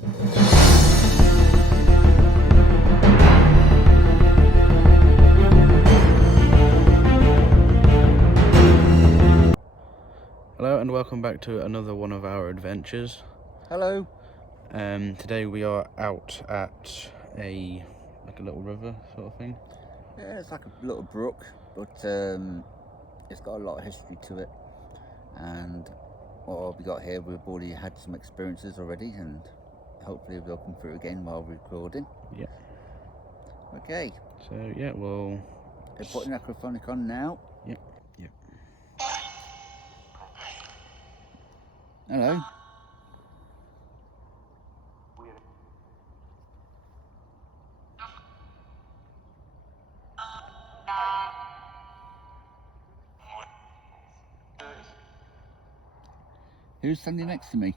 Hello and welcome back to another one of our adventures. Hello. Today we are out at a little river sort of thing. Yeah, it's like a little brook, but it's got a lot of history to it. And what we got here, we've already had some experiences already, and hopefully we'll come through again while recording. Yeah. Okay. So yeah, we'll put the microphone on now. Yep. Hello. Who's standing next to me?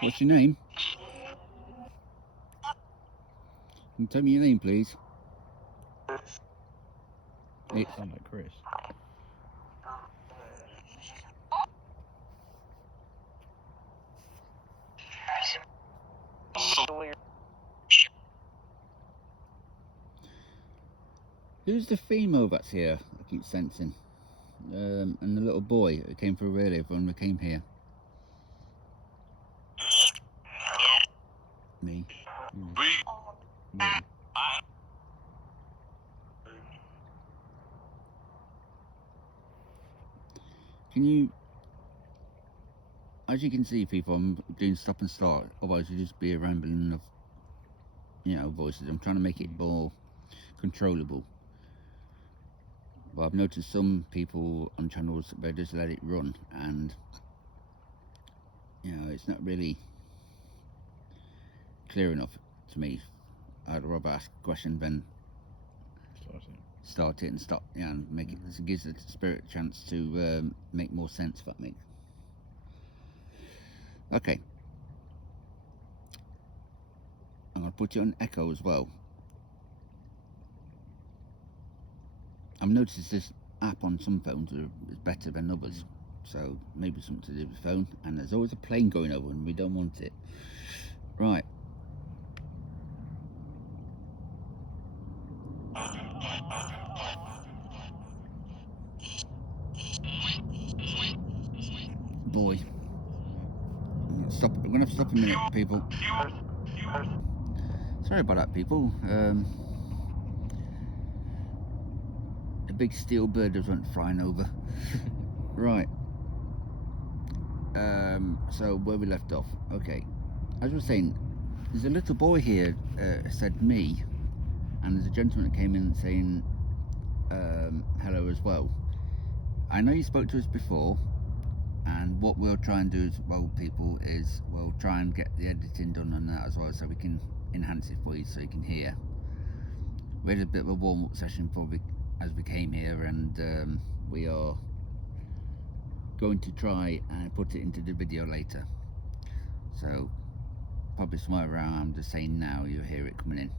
What's your name? Can you tell me your name, please? It sounds like Chris. Who's the female that's here? I keep sensing. And the little boy who came through earlier when we came here. Me. Me. Can you, as you can see, people, I'm doing stop and start, otherwise it'll just be a rambling of, voices. I'm trying to make it more controllable. But I've noticed some people on channels, they just let it run, and it's not really clear enough to me. I'd rather ask a question than start it and stop, and make it, so it gives the spirit a chance to make more sense, if that makes. Okay. I'm going to put it on echo as well. I've noticed this app on some phones is better than others, so maybe something to do with the phone. And there's always a plane going over and we don't want it. Right. Boy. Stop. I'm going to stop a minute, people. Sorry about that, people. A big steel bird just went flying over. Right. So where we left off. Okay. As I was saying, there's a little boy here said me, and there's a gentleman that came in saying hello as well. I know you spoke to us before, and what we'll try and do as well, people, is we'll try and get the editing done on that as well, so we can enhance it for you so you can hear. We had a bit of a warm-up session as we came here, and we are going to try and put it into the video later. So probably somewhere around, I'm just saying now, you'll hear it coming in.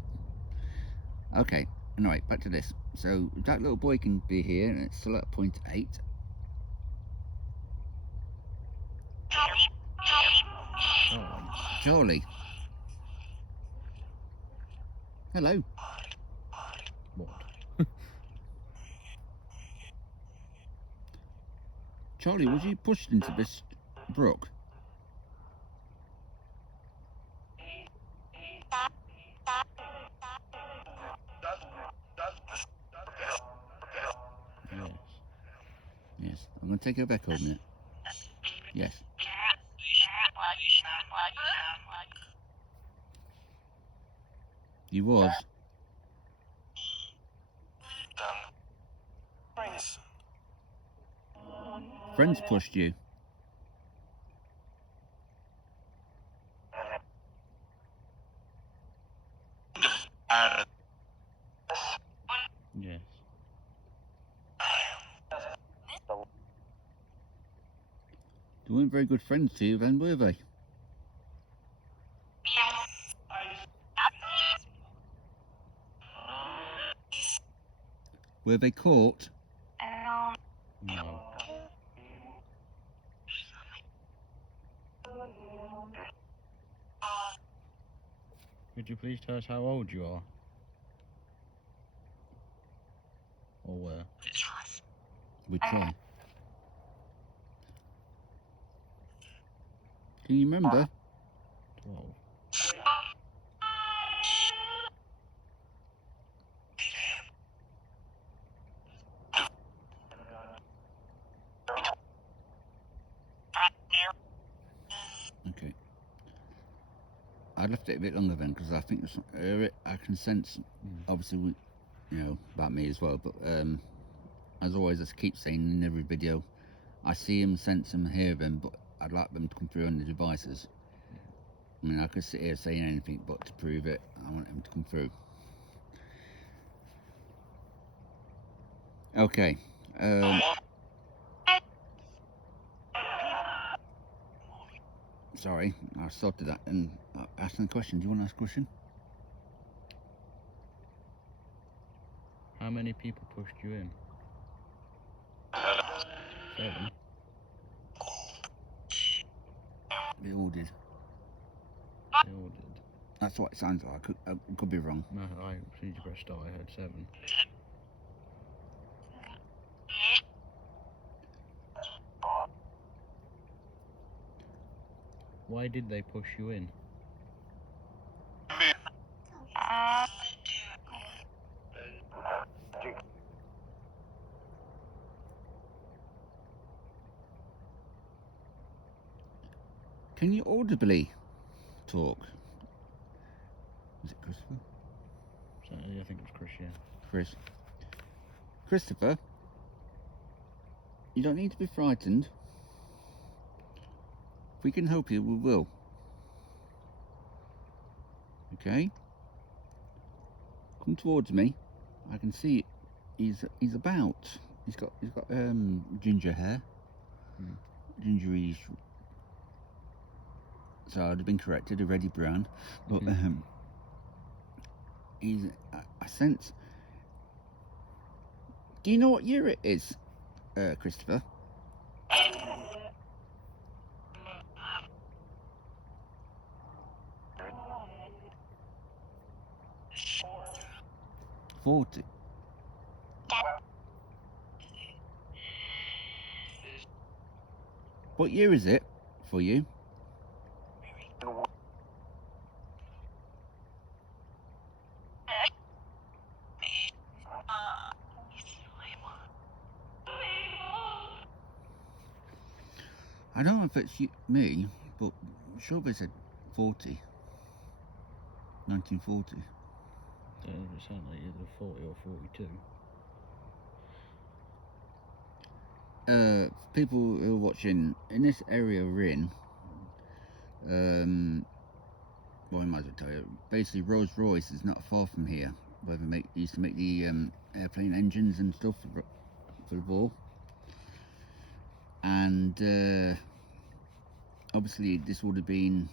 Okay, anyway, back to this. So that little boy can be here, and it's still at 0.8. Charlie. Hello. What? Charlie, was you pushed into this brook? Yes. I'm going to take it back a minute. Yes. You was. Friends pushed you. Yes. They weren't very good friends to you then, were they? Were they caught? No. Could you please tell us how old you are? Or were? We try. Can you remember? 12. Okay. I left it a bit longer then because I think I can sense, obviously, about me as well. But as always, I keep saying in every video, I see them, sense them, hear them, but I'd like them to come through on the devices. I mean, I could sit here saying anything, but to prove it, I want them to come through. Okay. Sorry, I sorted that and asking the question. Do you want to ask a question? How many people pushed you in? 7. They all did. They all did. That's what it sounds like. I could be wrong. No, as soon as you pressed start, I heard 7. Why did they push you in? Can you audibly talk? Is it Christopher? So, I think it was Chris, yeah. Chris. Christopher, you don't need to be frightened. If we can help you, we will. Okay? Come towards me. I can see he's about. He's got ginger hair. Gingerish. So I'd have been corrected, a reddy brown. But I sense. Do you know what year it is, Christopher? $40. What year is it for you? I don't know if it's me, but I'm sure they said 40. 1940. So it sounded like either 40 or 42. People who are watching, in this area we're in, well, I might as well tell you, basically Rolls Royce is not far from here, where they used to make the airplane engines and stuff for the war. And obviously this would have been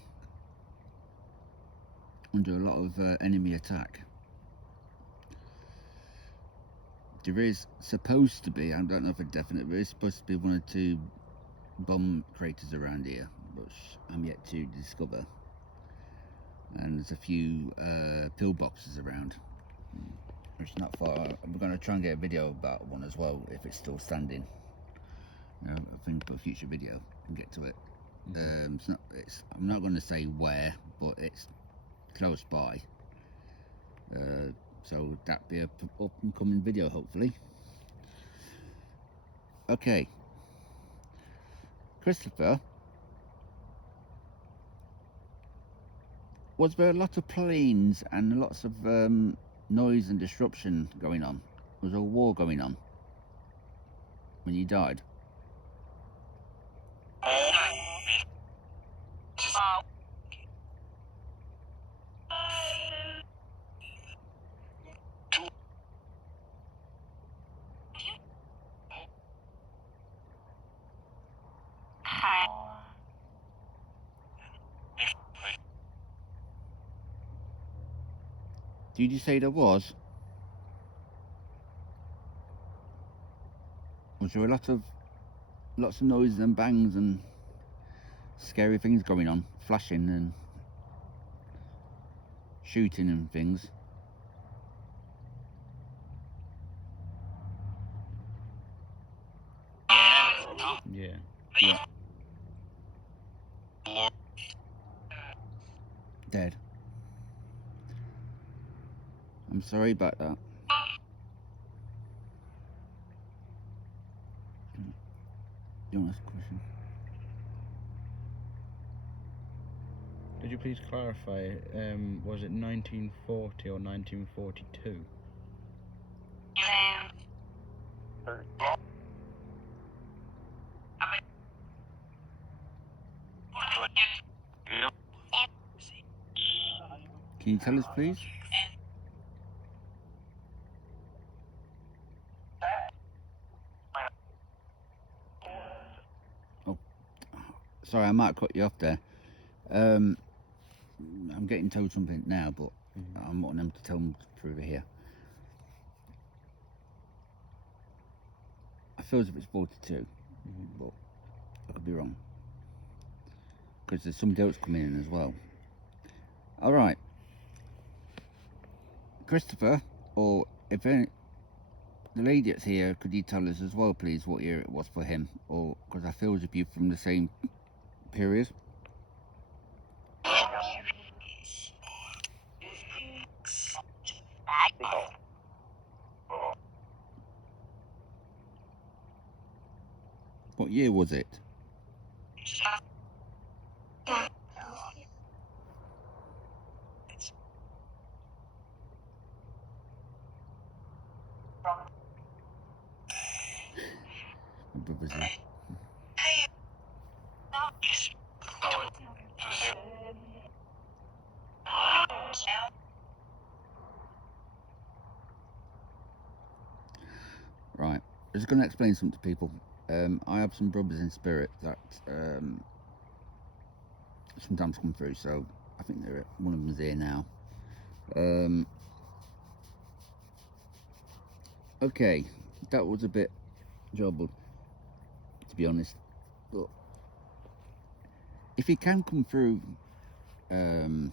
under a lot of enemy attack. There is supposed to be, I don't know if it's definite, but there is supposed to be 1 or 2 bomb craters around here, which I'm yet to discover. And there's a few pillboxes around. It's not far. We're going to try and get a video about one as well, if it's still standing. I think for a future video and get to it. I'm not going to say where, but it's close by. So that'll be a up and coming video, hopefully. Okay, Christopher, was there a lot of planes and lots of noise and disruption going on? Was there a war going on when you died? Did you say there was? Was there lots of noises and bangs and scary things going on, flashing and shooting and things? Yeah. Yeah. Dead. I'm sorry about that. You want to ask a question? Could you please clarify, was it 1940 or 1942? Can you tell us, please? Oh, sorry, I might cut you off there. I'm getting told something now, but I'm wanting them to tell them through here. I feel as if it's 42, but I could be wrong. Because there's somebody else coming in as well. All right. Christopher, or if any, the lady that's here, could you tell us as well, please, what year it was for him? Or because I feel as if you're from the same period. What year was it? My brother's here. Right, I'm just going to explain something to people. I have some brothers in spirit that sometimes come through, so I think one of them's here now. Okay, that was a bit jobbled, to be honest. But if you can come through anyone,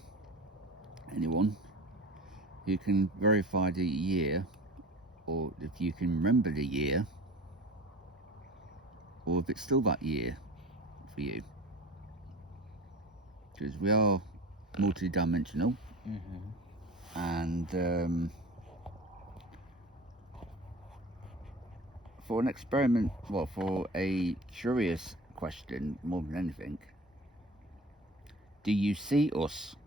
you can verify the year, or if you can remember the year, or if it's still that year for you. Because we are multi-dimensional, and for an experiment, well, for a curious question more than anything, do you see us,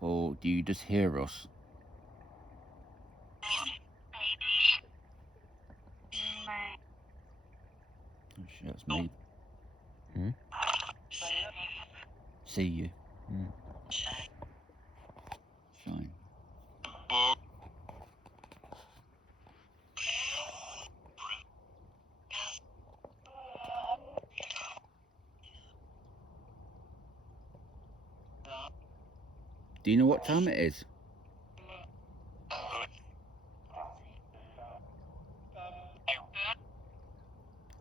or do you just hear us? Actually, that's me. See you. Fine. Do you know what time it is?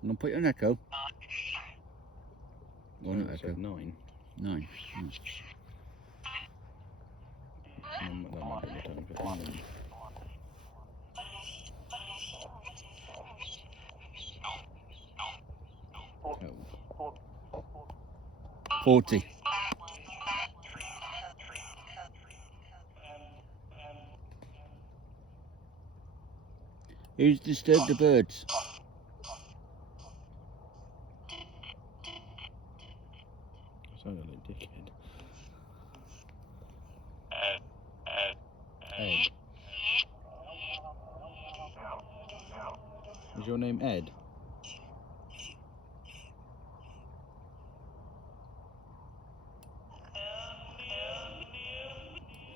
I'm gonna put you on echo. Go on, echo. 9. 9. That might be the time for it. 40. Who's disturbed the birds? Sound like a dickhead. Ed. Is your name Ed?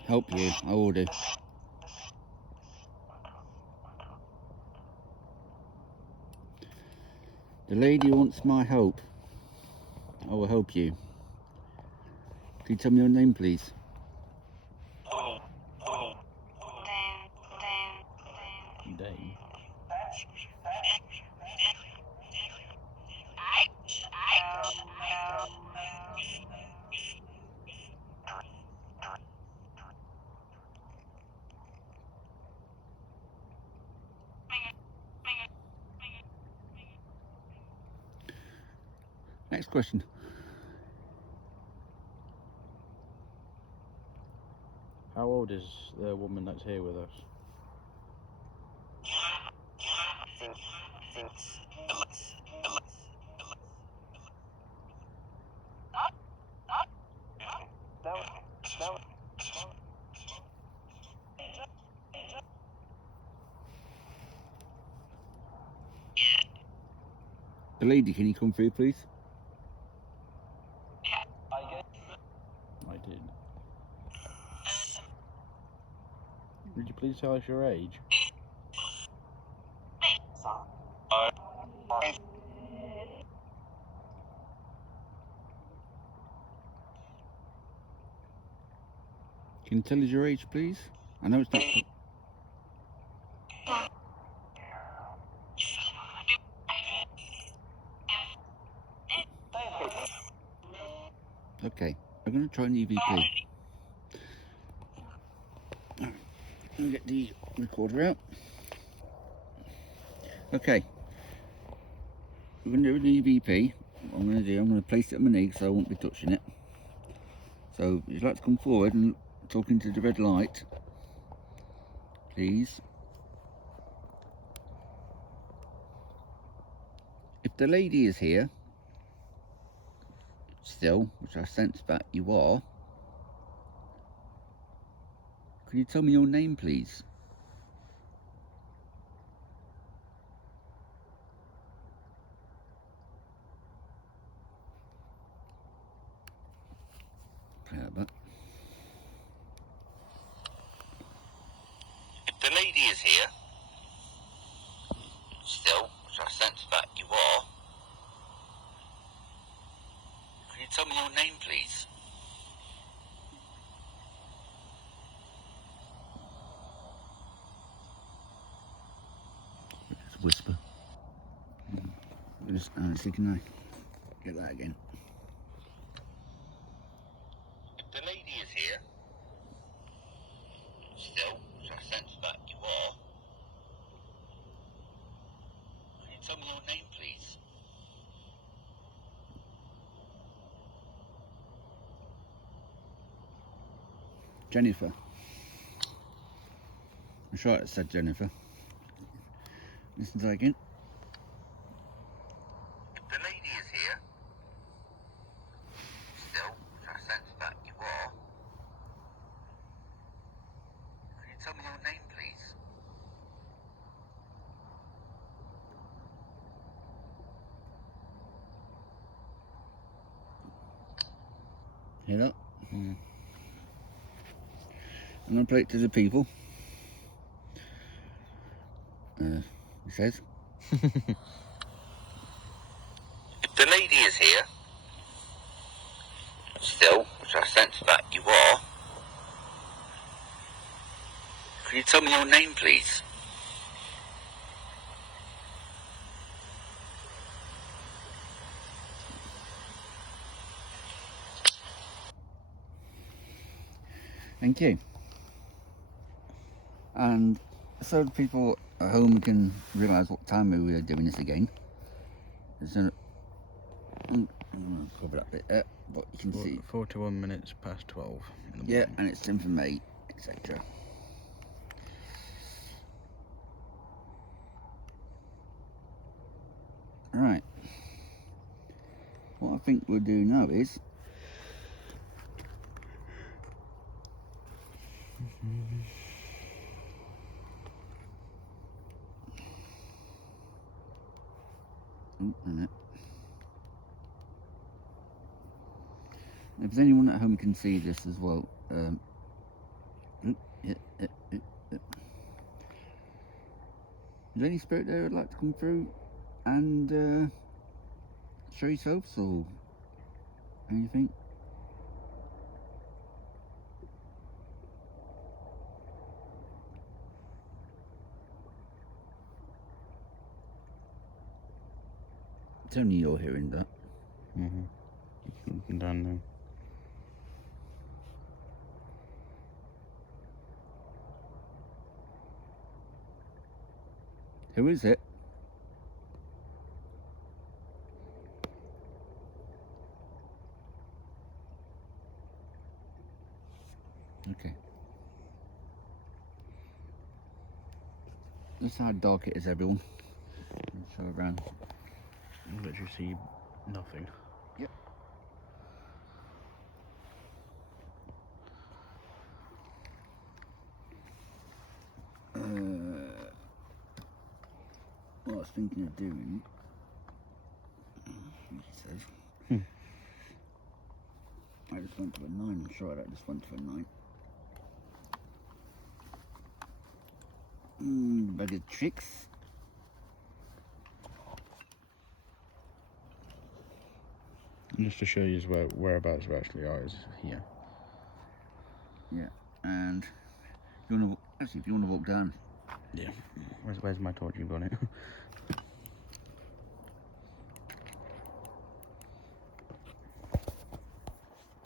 Help you, I will do. The lady wants my help. I will help you. Can you tell me your name, please? Next question. How old is the woman that's here with us? The lady, can you come through, please? I did. Would you please tell us your age? Can you tell us your age, please? I know it's not. Okay, I'm going to try an EVP. Alright, I'm going to get the recorder out. Okay, we're going to do an EVP. What I'm going to place it on my knee so I won't be touching it. So, if you'd like to come forward and talk into the red light, please. If the lady is here, still, which I sense that you are, could you tell me your name, please? Play that back. If the lady is here, still, which I sense that you are, could you tell me your name, please? Just whisper. Just honestly, can I get that again? If the lady is here, still, which I sense that you are, could you tell me your name, please? Jennifer. I'm sure it said Jennifer. Listen to that again. If the lady is here, still, which I sense that you are, could you tell me your name, please? Hear that? Mm. I'm going to play it to the people. It says, if the lady is here, still, which I sense that you are, could you tell me your name, please? Thank you. And so the people at home can realise what time we are doing this again. So, I'm going to cover that bit there, but you can see 41 minutes past 12 in the yeah, morning. and it's 10th of May, etc. Right. What I think we'll do now is if there's anyone at home can see this as well. Is there any spirit there who'd like to come through and show yourselves or anything? It's only you're hearing that. Down there. Who is it? Okay. This is how dark it is, everyone. Let's show around. You literally see nothing. Yep. What I was thinking of doing, he says, I just went to a 9, I'm sure I just went to a 9. Bag of tricks. And just to show you whereabouts we actually are is here. Yeah, and if you want to, actually, if you want to walk down. Yeah. Where's my torch? You've got it.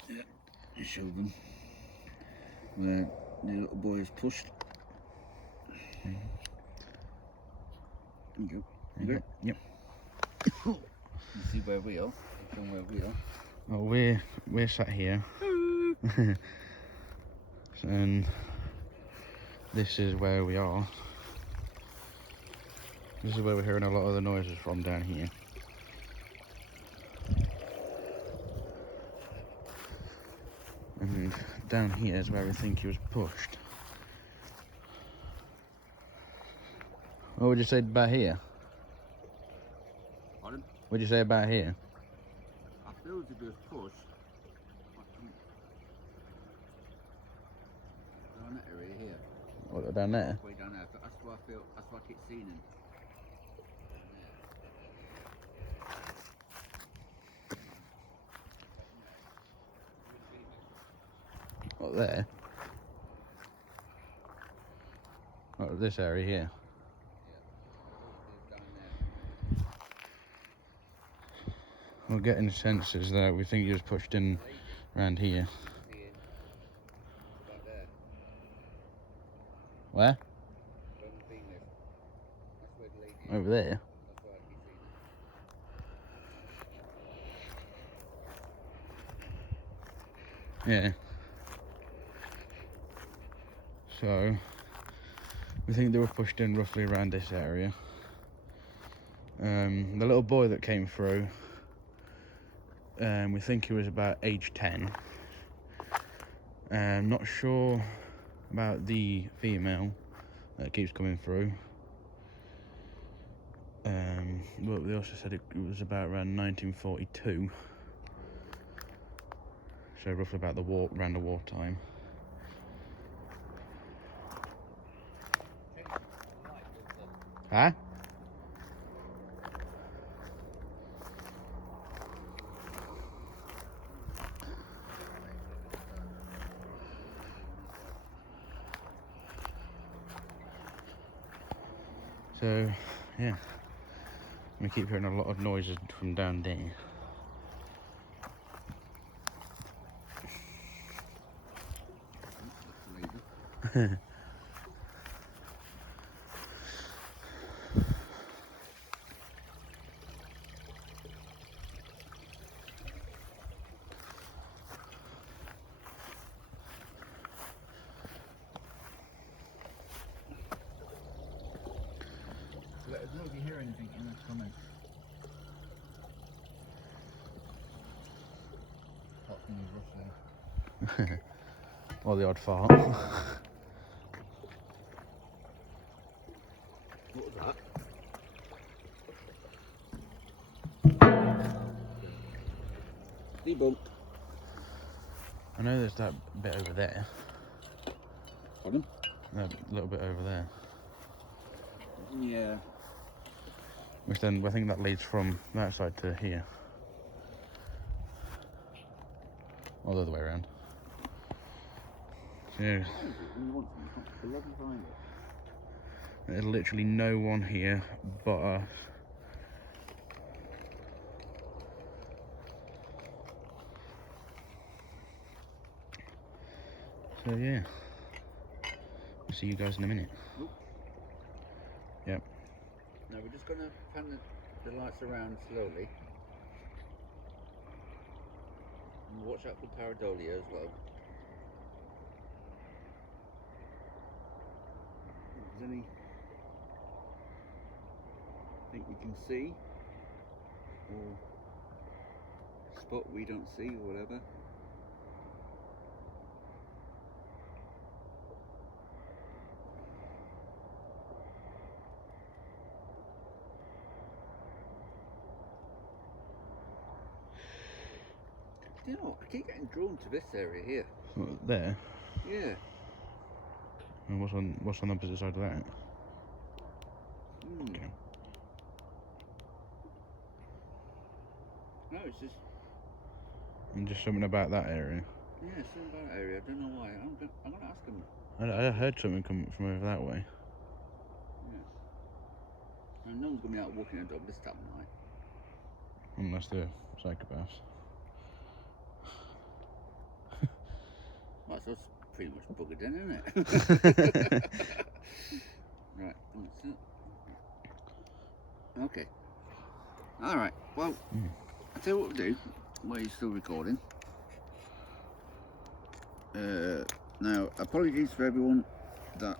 Yeah, show them where the little boy is pushed. There you go. You got it? Yep. You see where we are? From where we are. Well, we're sat here. And this is where we are. This is where we're hearing a lot of the noises from down here. And down here is where we think he was pushed. What would you say about here? Pardon? What would you say about here? I feel to be a push. Down that area here. What, down there? Way down there. That's where I feel. That's where I keep seeing him. What, there? Oh, this area here. We're getting senses that we think he was pushed in around here. Where? Over there. Yeah. So we think they were pushed in roughly around this area. The little boy that came through, we think he was about age 10. Not sure about the female that keeps coming through. But they also said it was about around 1942. So roughly about the war, around the wartime. Huh? So, yeah, we keep hearing a lot of noises from down there. Let us know if you hear anything in the comments. Apart from the rustling. Or the odd fart. What was that? Debunked. I know there's that bit over there. Pardon? That little bit over there. Yeah. Which then, I think that leads from that side to here. Or the other way around. So, yeah. There's literally no one here but us. So yeah, we'll see you guys in a minute. Oop. Yep. Now we're just going to pan the lights around slowly. And watch out for pareidolia as well. If there's anything we can see or spot we don't see or whatever. You know, I keep getting drawn to this area here. What, there? Yeah. And what's on the opposite side of that? Mm. Okay. No, it's just... And just something about that area. Yeah, something about that area. I don't know why. I'm going to ask him. I heard something coming from over that way. Yeah. And no one's going to be out walking a dog this time of night. Unless they're psychopaths. Well, so it's pretty much buggered in, isn't it? Right. That's it. Okay. Alright, well, I'll tell you what we'll do while you're still recording. Now, apologies for everyone that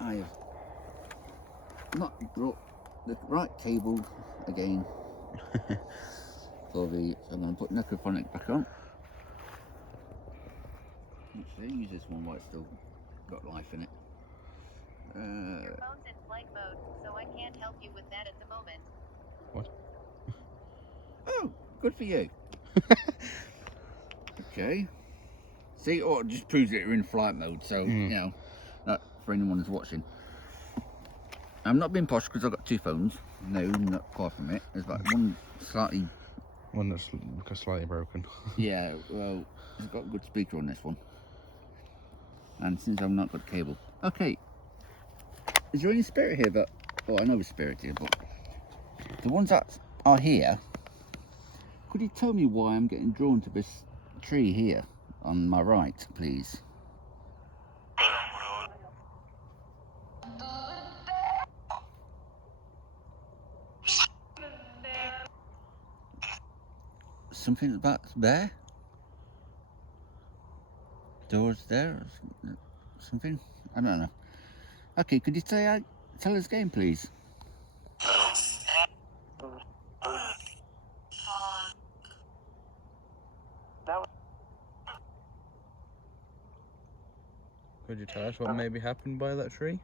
I have not brought the right cable again for the... So I'm going to put necrophonic back on. Actually, use this one while it's still got life in it. Your phone's in flight mode, so I can't help you with that at the moment. What? Oh, good for you. Okay. See, oh, it just proves that you're in flight mode, so, you know, that for anyone who's watching. I'm not being posh because I've got two phones. No, not far from it. There's like one slightly... One that's slightly broken. Yeah, well, it's got a good speaker on this one. And since I've not got cable. Okay. Is there any spirit here that... Well, I know there's spirit here, but... The ones that are here... Could you tell me why I'm getting drawn to this tree here on my right, please? Something about there? Doors there? Or something? I don't know. Okay, could you tell us again, please? Could you tell us what maybe happened by that tree?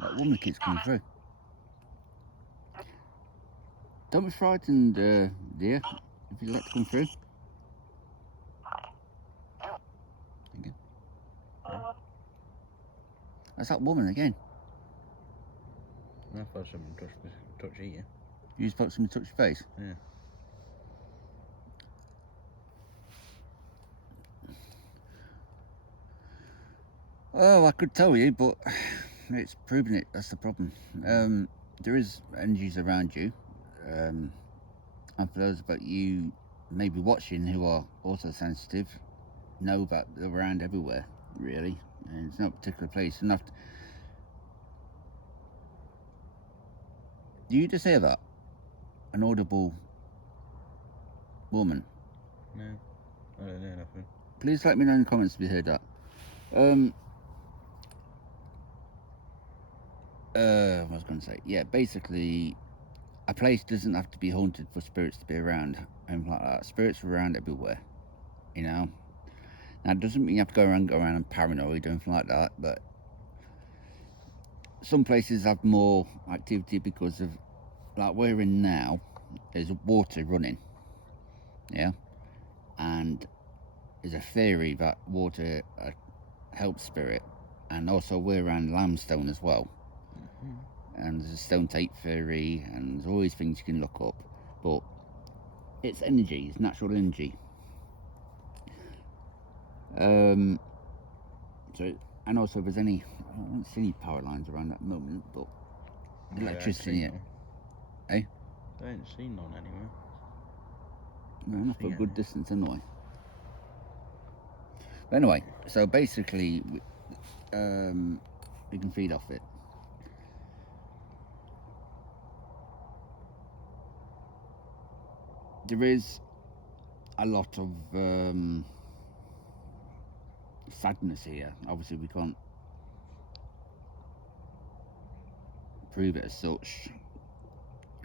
That woman keeps coming through. Don't be frightened, dear, if you let her come through. Thank you. That's that woman again. I thought someone touched you. You supposed to touch your face? Yeah. Oh, I could tell you, but it's proving it. That's the problem. There is energies around you. And for those of you maybe watching who are also sensitive, know that they're around everywhere, really. And it's not a particular place. Enough. Do you just hear that? An audible woman? No, I don't know nothing. Please let me know in the comments if you heard that. What was I going to say? Yeah, basically, a place doesn't have to be haunted for spirits to be around, and like that. Spirits are around everywhere, you know. Now, it doesn't mean you have to go around and paranoid or anything like that, but some places have more activity because of, like we're in now, there's water running, yeah, and there's a theory that water helps spirit, and also we're around limestone as well. And there's a stone tape theory, and there's always things you can look up. But it's energy, it's natural energy. So, and also if there's any, I don't see any power lines around at the moment, but No, electricity, eh? I ain't seen none anywhere. No, enough for a Yeah. good distance anyway. But anyway, so basically, we can feed off it. There is a lot of sadness here. Obviously, we can't prove it as such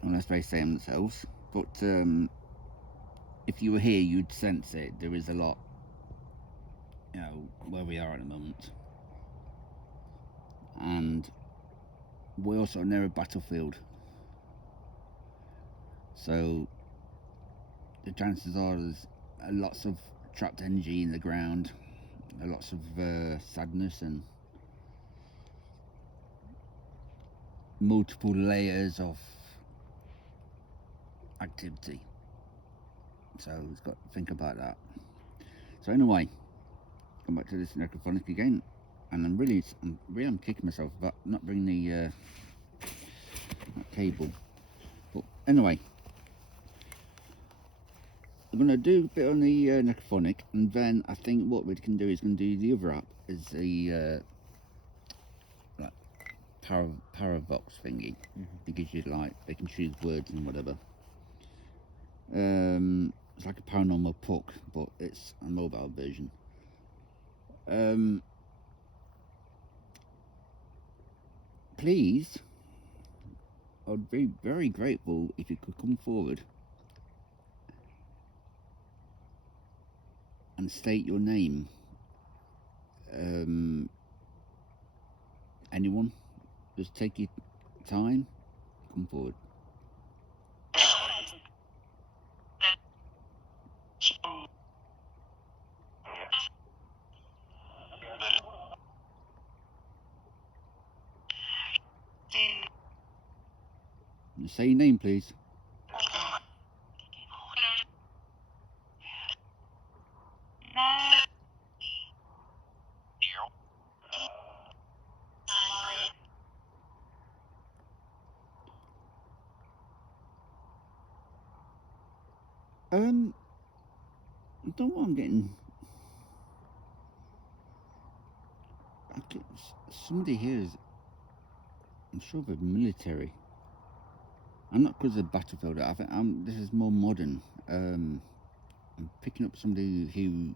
unless they say themselves. But if you were here, you'd sense it. There is a lot, you know, where we are at the moment. And we're also near a battlefield. So the chances are there's lots of trapped energy in the ground, lots of sadness and multiple layers of activity. So we've got to think about that. So anyway, come back to this necrophonic again, and I'm kicking myself about not bringing the cable. But anyway, I'm gonna do a bit on the necrophonic, and then I think what we can do is going to do the other app is the like Paravox thingy. It gives you like they can choose words and whatever. It's like a paranormal puck, but it's a mobile version. Please, I'd be very grateful if you could come forward and state your name. Anyone, just take your time, come forward. Say your name, please. I don't know what I'm getting. Somebody here is, I'm sure they're military. I'm not because of the battlefield. I think this is more modern. I'm picking up somebody who,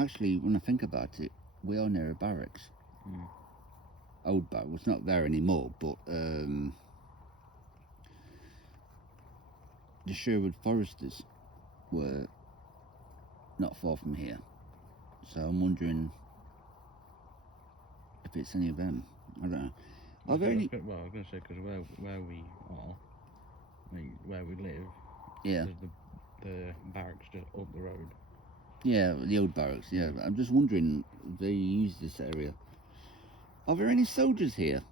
actually, when I think about it, we are near a barracks. Old barracks. It's not there anymore, but the Sherwood Foresters were not far from here. So I'm wondering if it's any of them. I don't know. Are there any? Well, I was going to say, because where we are, where we live, Yeah. there's the barracks just up the road. Yeah, the old barracks, yeah. I'm just wondering if they use this area. Are there any soldiers here?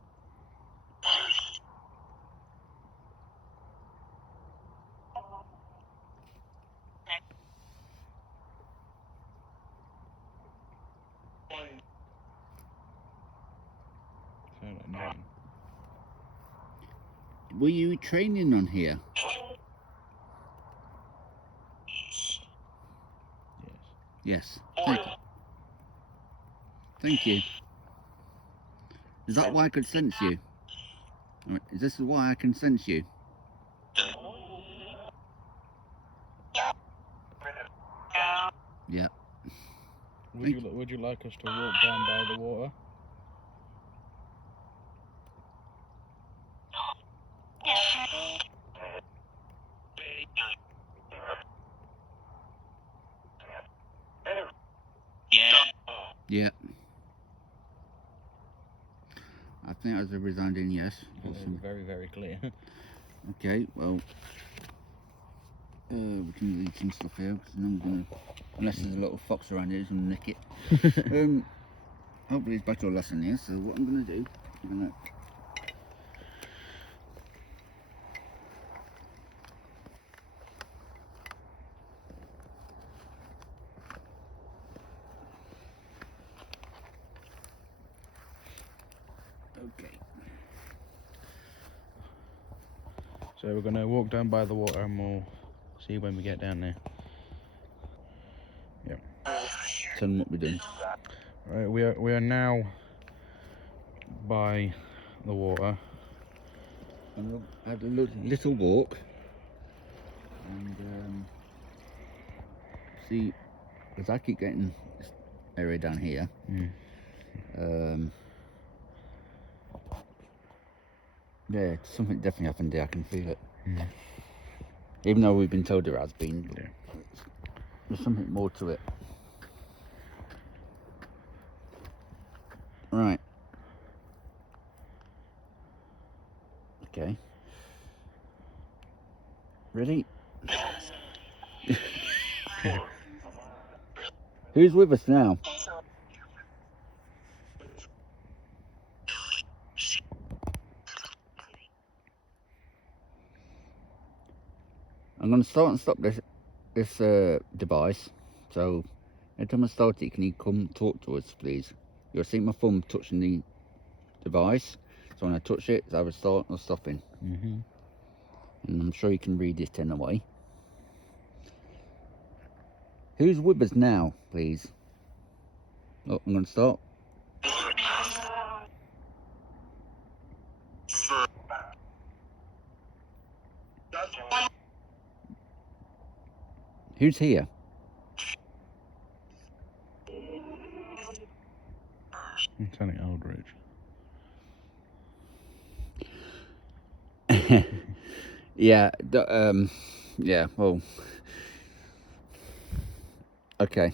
Sound like nine. Were you training on here? Yes. Yes. Thank you. Is that why I could sense you? Is this why I can sense you? Yeah. Would you like us to walk down by the water? Yeah. I think that's a resounding yes. Very, very clear. Okay, well, we can leave some stuff here because I'm gonna, unless there's a little fox around here, he's gonna nick it. Hopefully it's better or less in here. So what I'm gonna do, I'm gonna So we're going to walk down by the water and we'll see when we get down there. Yep. Tell them what we're doing. Right, we are now by the water. And we'll have a little walk and see, because I keep getting this area down here. Yeah, something definitely happened there. I can feel it. Even though we've been told there has been, but there's something more to it. Right. Okay. Ready? Who's with us now? I'm going to start and stop this device. So every time I start it, can you come talk to us, please? You'll see my thumb touching the device. So when I touch it, it's either start or stopping. And I'm sure you can read this anyway. Who's with us now, please? Oh, I'm going to start. Who's here? I'm telling Aldrich. Yeah, yeah, well, okay.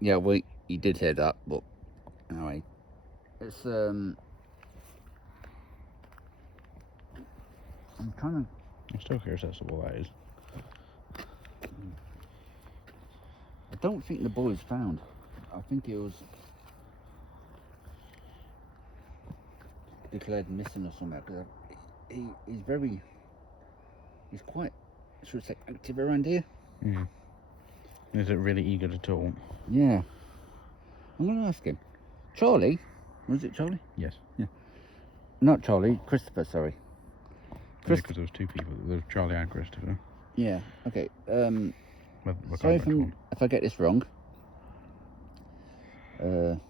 Yeah, you did hear that, but anyway, it's, I'm trying to... I'm still curious as to what that is. I don't think the boy is found. I think he was declared missing or something, because he's quite, should I say, active around here. Is it really eager to talk? Yeah. I'm going to ask him. Charlie? Was it Charlie? Yes. Yeah. Not Charlie, Christopher, sorry. Because there was two people. There was Charlie and Christopher. Yeah, okay. We'll Sorry come back if I get this wrong. Were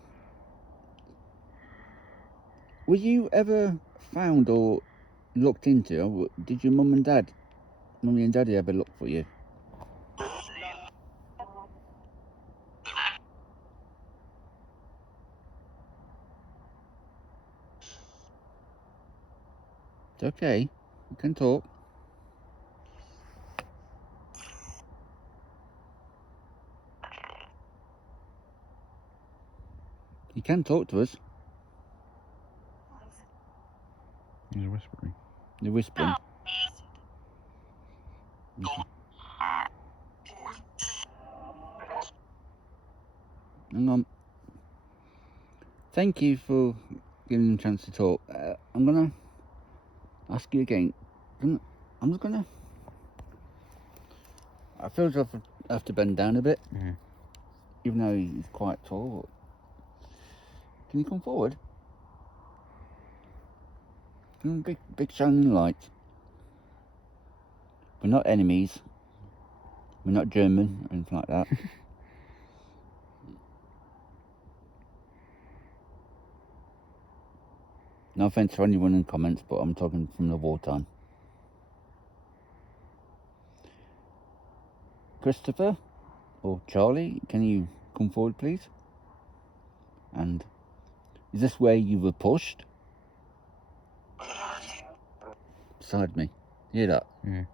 you ever found or looked into, or did your mummy and daddy ever look for you? It's okay, you can talk. You can talk to us. He's whispering. You're whispering. Okay. Hang on. Thank you for giving them a chance to talk. I'm gonna ask you again. I'm just gonna... I feel as if I have to bend down a bit, even though he's quite tall. Can you come forward? Big shining light. We're not enemies. We're not German or anything like that. No offence to anyone in comments, but I'm talking from the wartime. Christopher or Charlie, can you come forward, please? And is this where you were pushed? Beside me. Hear that? Yeah.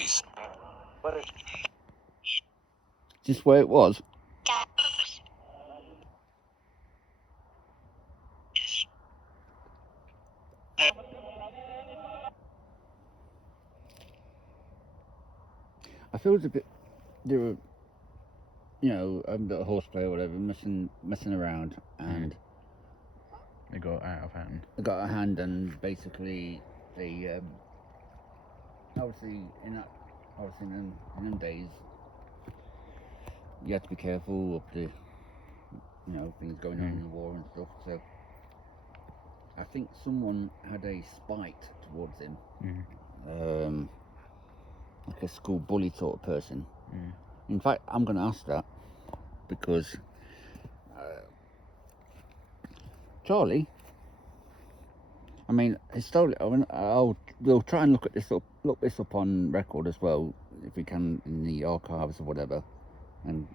Is this where it was? I feel it's a bit... They were, a horseplay or whatever, messing around, and They got out of hand. they got a hand, and basically they obviously in them days you had to be careful up to you know, things going on in the war and stuff. So I think someone had a spite towards him, like a school bully sort of person. In fact, I'm going to ask that because Charlie, I mean, historically, we'll try and look this up on record as well, if we can, in the archives or whatever, and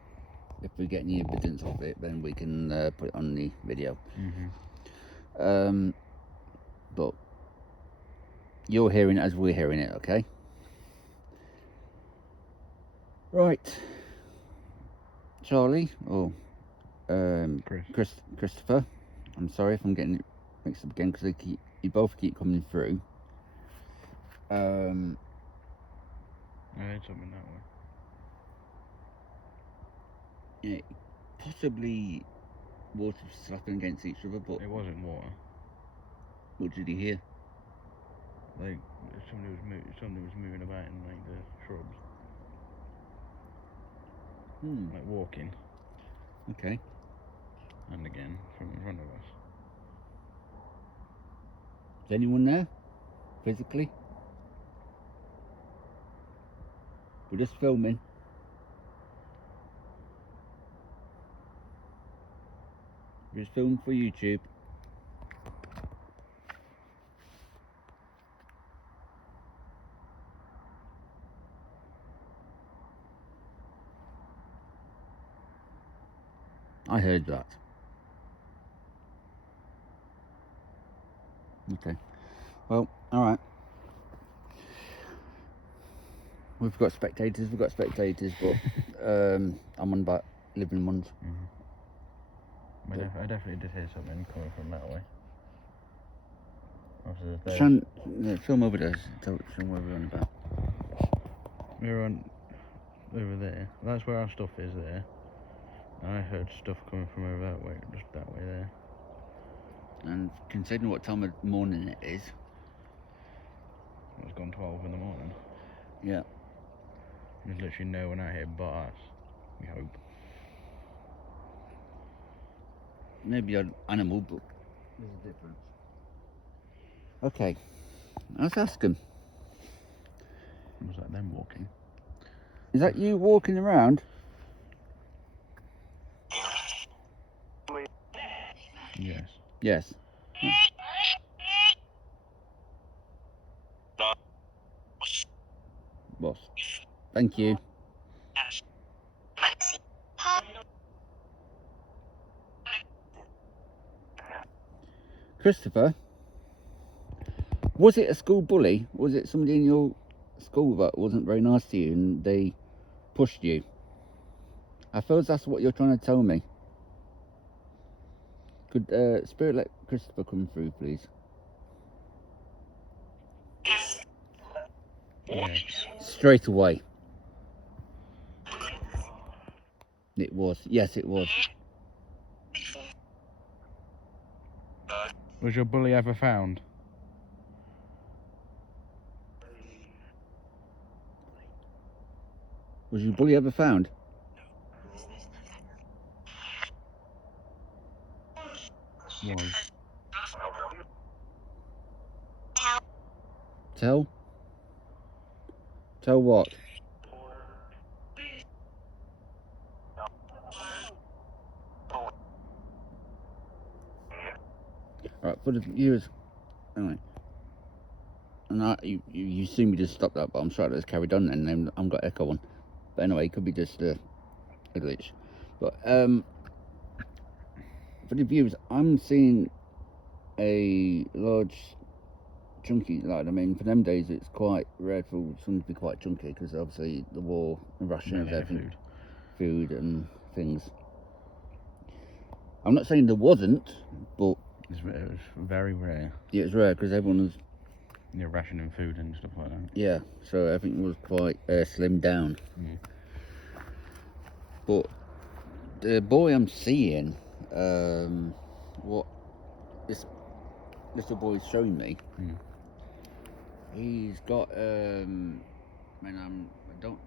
if we get any evidence of it, then we can put it on the video. But you're hearing it as we're hearing it, okay? Right, Charlie, or Christopher. I'm sorry if I'm getting it mixed up again because you both keep coming through. I heard something that way. Yeah, possibly water slapping against each other, but It wasn't water. what did you hear? Like somebody was moving about in like the shrubs, like walking, Okay. and again from in front of us. Is anyone there? Physically? We're just filming. We're just filming for YouTube. I heard that. Okay. Well, alright. We've got spectators, but I'm on about living ones. I definitely did hear something coming from that way. Film over there. Show where we're on about. We're on over there. That's where our stuff is there. I heard stuff coming from over that way, just that way there. And considering what time of morning it is. It's gone 12 in the morning. Yeah. There's literally no one out here but us. We hope. Maybe an animal, but there's a difference. Okay. Let's ask him. Was that them walking? Is that you walking around? Yes. Yes. Boss. Thank you. Christopher, was it a school bully? Was it somebody in your school that wasn't very nice to you and they pushed you? I feel that's what you're trying to tell me. Could Spirit let Christopher come through, please? Yes. Straight away. It was. Yes, it was. Was your bully ever found? Was your bully ever found? Was. Tell? Tell what? Alright, for the viewers. Anyway. And you see me just stop that, but I'm sorry, let's carried on then I've got echo on. But anyway, it could be just a glitch. But for the viewers, I'm seeing a large chunky lad. I mean, for them days it's quite rare for something to be quite chunky because obviously the war and ration of everything, food and things. I'm not saying there wasn't, but it was very rare. Yeah, it's rare because everyone was rationing food and stuff like that. Yeah, so everything was quite slimmed down. But the boy I'm seeing, what this little boy's showing me, he's got, I don't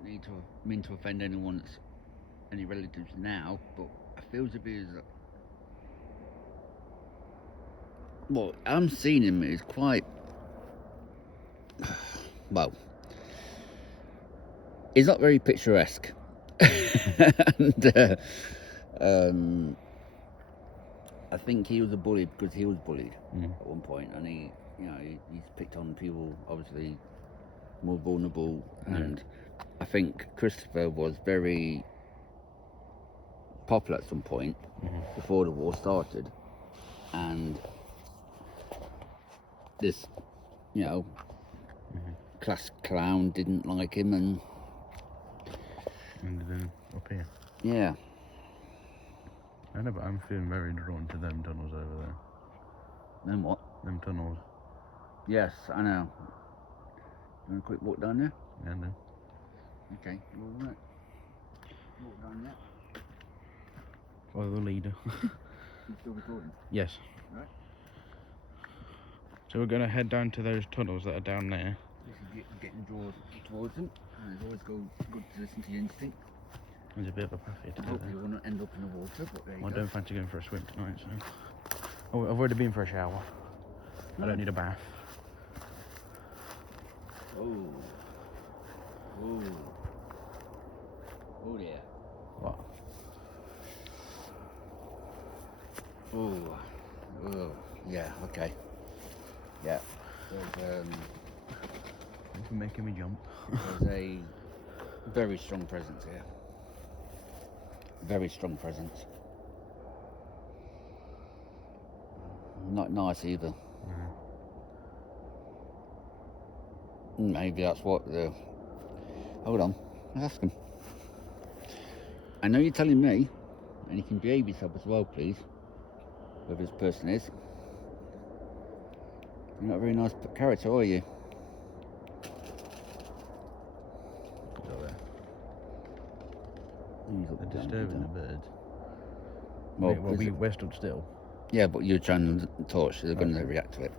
mean to offend any relatives now, but I feel as if he's what I'm seeing him is quite, well, he's not very picturesque. And I think he was a bully because he was bullied at one point, and he's picked on people obviously more vulnerable, and I think Christopher was very popular at some point before the war started, and this, class clown didn't like him, and then up here. yeah. I know, but I'm feeling very drawn to them tunnels over there. Then what? Them tunnels. Yes, I know. You want a quick walk down there? Yeah, no. Okay, all right. Walk down there. Follow the leader. You still recording? Yes. Right. So we're going to head down to those tunnels that are down there. This is getting drawn towards them, and it's always good to listen to your instinct. There's a bit of a path here to I go hope there. you will not end up in the water, but there you I go. don't fancy going for a swim tonight, so... Oh, I've already been for a shower. I don't need a bath. Oh. Oh. Oh dear. What? Oh. Oh. Yeah, okay. Yeah. There's You're making me jump. there's a very strong presence here. Very strong presence. Not nice either. Maybe that's what the... Hold on, let's ask him. I know you're telling me, and you can behave yourself as well, please. Whoever this person is. You're not a very nice character, are you? Go there. He's up They're down, disturbing the down. birds. Well, We're stood still. yeah, but you're trying to torch, so they're going to react to it.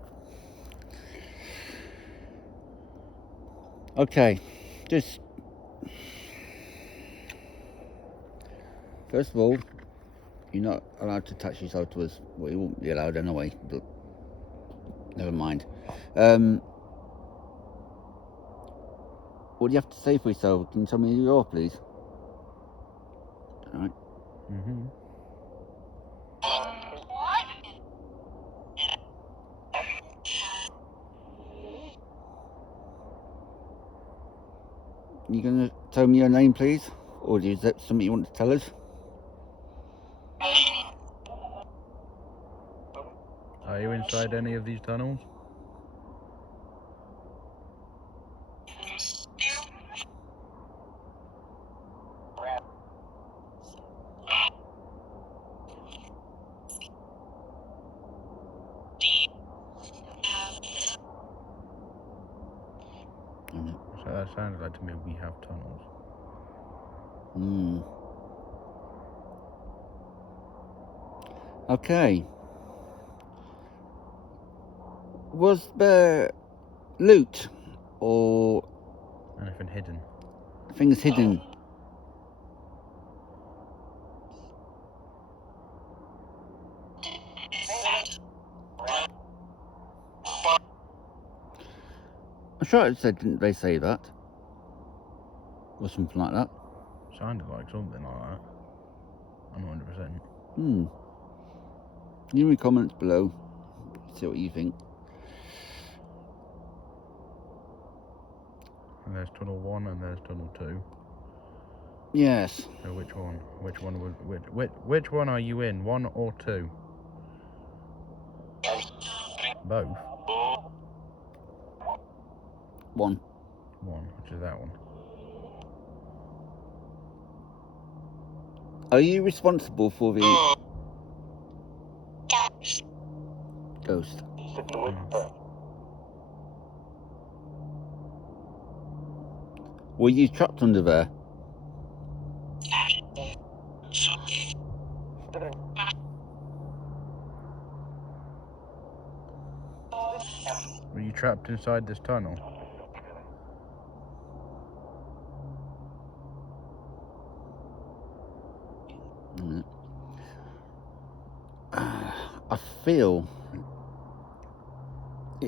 Okay, just... First of all, you're not allowed to attach yourself to us. Well, you won't be allowed anyway, but never mind. What do you have to say for yourself? Can you tell me who you are, please? Alright. You gonna tell me your name, please? Or is that something you want to tell us? Are you inside any of these tunnels? So that sounds like to me we have tunnels. Okay. Was there loot or Anything hidden? things hidden? I'm sure it said, didn't they say that? Or something like that. Sounded like something like that. I'm not 100%. Leave me comments below. See what you think. And there's tunnel 1 and there's tunnel 2. Yes. So which one? Which one are you in? 1 or 2? Both? 1. 1, which is that one. Are you responsible for the ghost? Were you trapped under there? Were you trapped inside this tunnel? I feel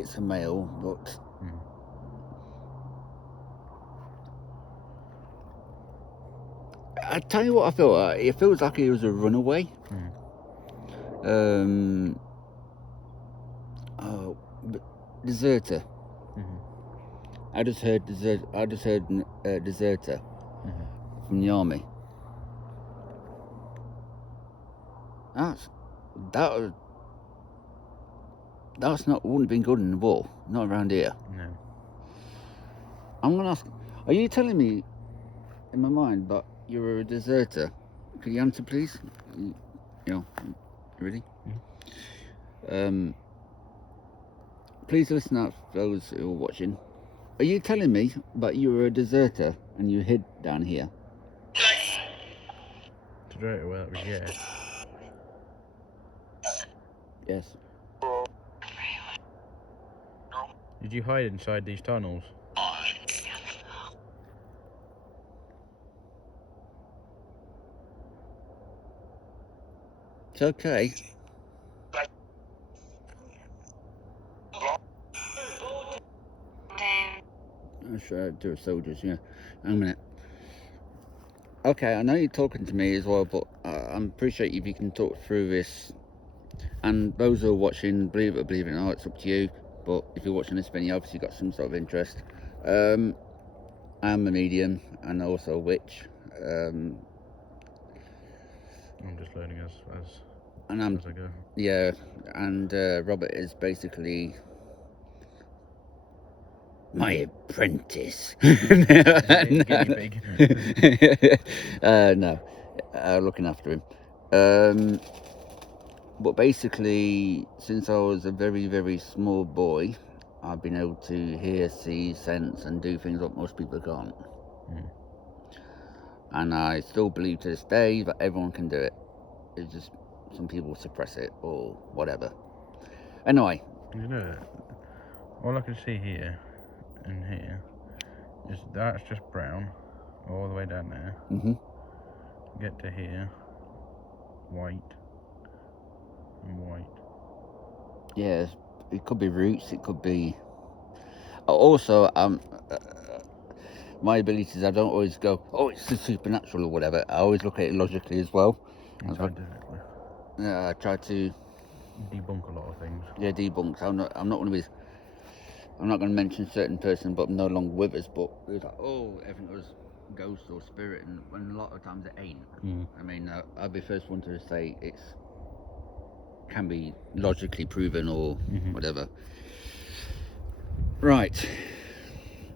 it's a male, but I tell you what I feel. It feels like he was a runaway. Deserter. I just heard deserter from the army. That's not wouldn't have been good in the war. Not around here. No. I'm gonna ask. Are you telling me in my mind that you're a deserter? Can you answer, please? You ready? Please listen up, those who are watching. Are you telling me that you were a deserter and you hid down here? Straight away, that was yes. Yes. Did you hide inside these tunnels? It's okay. I'm sure I'd do a soldiers, yeah. Hang a minute. Okay, I know you're talking to me as well, but I appreciate if you can talk through this. And those who are watching, believe it or believe it not, it's up to you. But if you're watching this video, you obviously got some sort of interest. I'm a medium and also a witch. I'm just learning as I go. Yeah, and Robert is basically my apprentice. Guinea pig. No, looking after him. But basically, since I was a very, very small boy, I've been able to hear, see, sense, and do things that most people can't. And I still believe to this day that everyone can do it. It's just some people suppress it or whatever. Anyway. You know, all I can see here and here is that's just brown all the way down there. Get to here, white and white. Yeah, it could be roots, it could be. Also, my abilities, I don't always go, oh, it's the supernatural or whatever. I always look at it logically as well. I try to debunk a lot of things. Yeah, debunk. I'm not going to be. I'm not going to mention certain person, but no longer with us. But it was like, oh, everything was ghost or spirit, and when a lot of times it ain't. I mean, I'll be the first one to say it's can be logically proven or whatever. Right.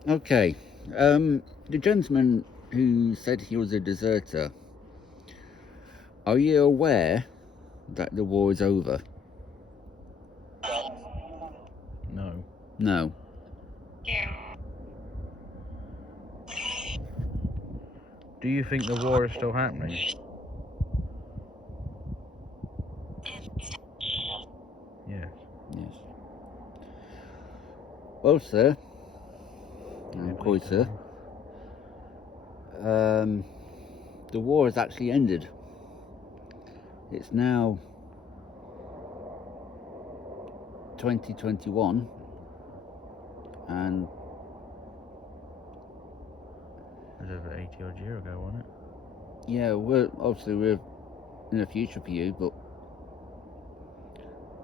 Okay. The gentleman who said he was a deserter. Are you aware that the war is over? No. No. Do you think the war is still happening? Yes. Yes. Well, sir. I'm quite sir. The war has actually ended. It's now 2021, and it was over 80 odd years ago, wasn't it? Yeah, we're in the future for you, but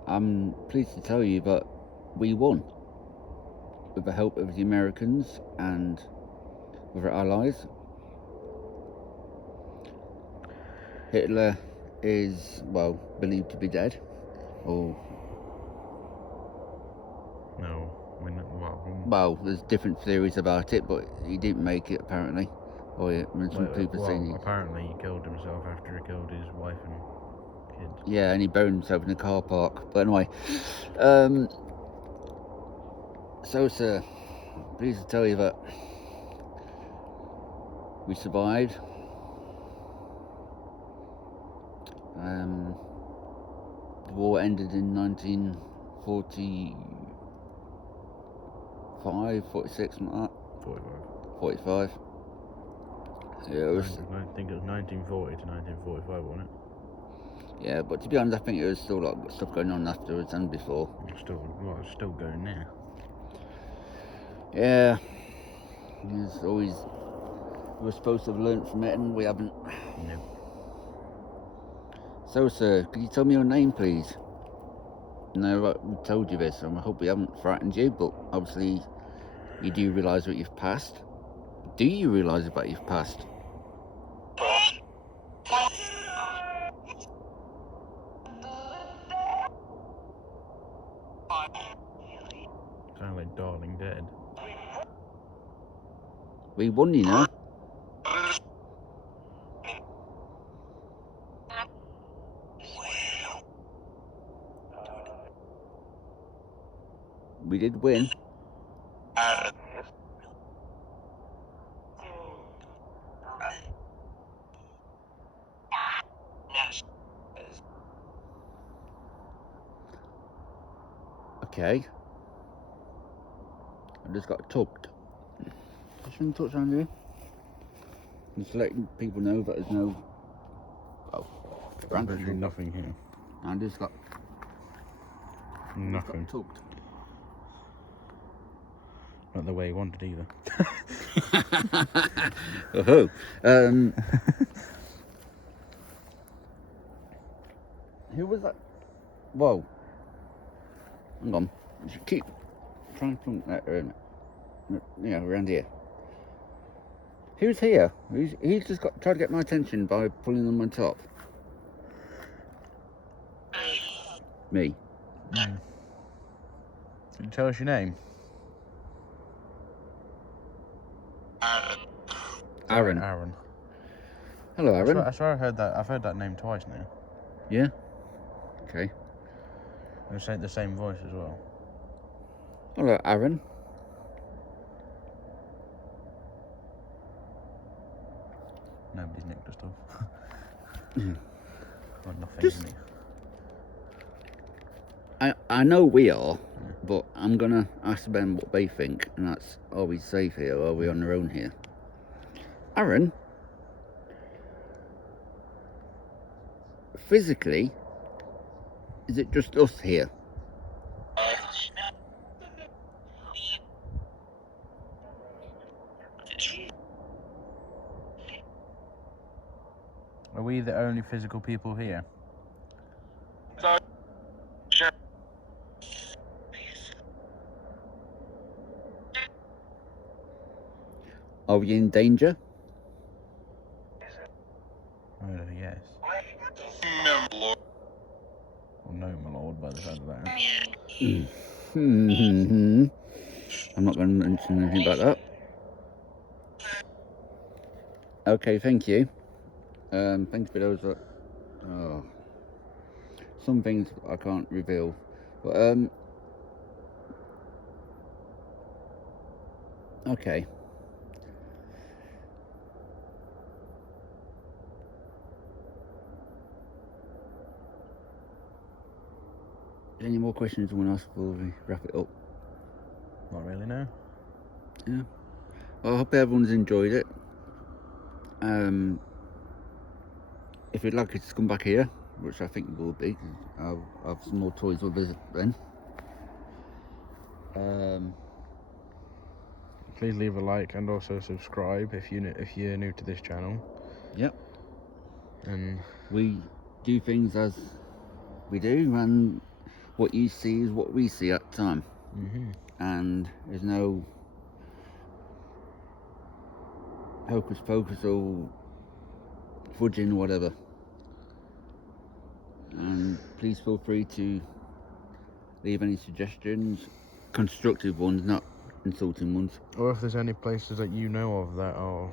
I'm pleased to tell you that we won with the help of the Americans and with our allies. Hitler is, well, believed to be dead, or no, well, there's different theories about it, but he didn't make it apparently. Apparently he killed himself after he killed his wife and kids. Yeah, and he buried himself in a car park. But anyway, so sir, pleased to tell you that we survived. The war ended in 1945, 46, something like that. 45. Yeah, it was. I think it was 1940 to 1945, wasn't it? Yeah, but to be honest, I think there was still a lot of stuff going on afterwards and before. It's still going there. Yeah. There's always... We're supposed to have learnt from it and we haven't. No. So, sir, could you tell me your name, please? No, we told you this, and I hope we haven't frightened you, but obviously you do realise what you've passed. Do you realise what you've passed? Sound like Darling Dead. We won, you know. We did win. Okay. I just got tucked. Just want to touch on you. Just letting people know that there's no... Oh. Literally nothing here. I just got... Nothing. Just got tucked. Not the way he wanted either. Oh-ho. Who was that? Whoa. Hang on. You should keep trying to think that around here. Who's here? He's just tried to get my attention by pulling on my top. Me. Can you tell us your name? Aaron. Aaron. Hello, Aaron. I swear I've heard that name twice now. Yeah? Okay. And it's the same voice as well. Hello, Aaron. Nobody's nicked us off. Well, nothing, Just- isn't it? I know we are, but I'm gonna ask them what they think, and that's, are we safe here or are we on our own here? Aaron, physically, is it just us here? Are we the only physical people here? Are we in danger? Yes. Well, no, my lord, by the sound of that. I'm not going to mention anything about that. Okay, thank you. Thanks for those. Some things I can't reveal, but okay. Any more questions you want to ask before we wrap it up? Not really, no. Yeah. Well, I hope everyone's enjoyed it. If you'd like us to come back here, which I think will be, 'cause I'll have some more toys with us then. Please leave a like and also subscribe if you're new to this channel. Yep. And We do things as we do, and what you see is what we see at the time. And there's no hocus pocus or fudging or whatever. And please feel free to leave any suggestions, constructive ones, not insulting ones. or if there's any places that you know of that are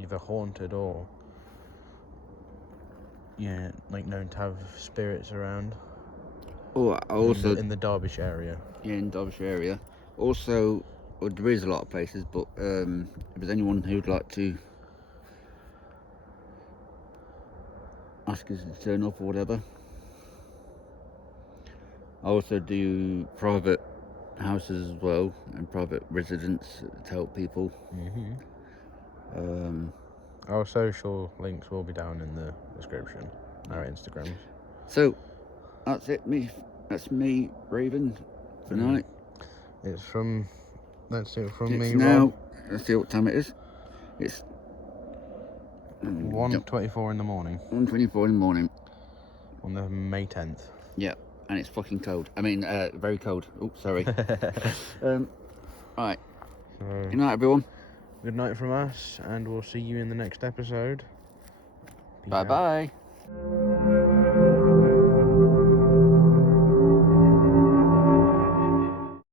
either haunted or like known to have spirits around. Oh, also in the Derbyshire area. Yeah, in Derbyshire area. Also, well, there is a lot of places, but if there's anyone who'd like to ask us to turn up or whatever. I also do private houses as well, and private residence to help people. Our social links will be down in the description. Our Instagrams. So, that's it. That's me, Raven, for night. It's from. That's it from It's me, now. Rob. Let's see what time it is. It's 1:24 in the morning 1:24 in the morning. on the May 10th. Yeah, and it's fucking cold. I mean, very cold. Oops, sorry. Right. So, Good night, everyone. good night from us, and we'll see you in the next episode. Peace Bye out. bye.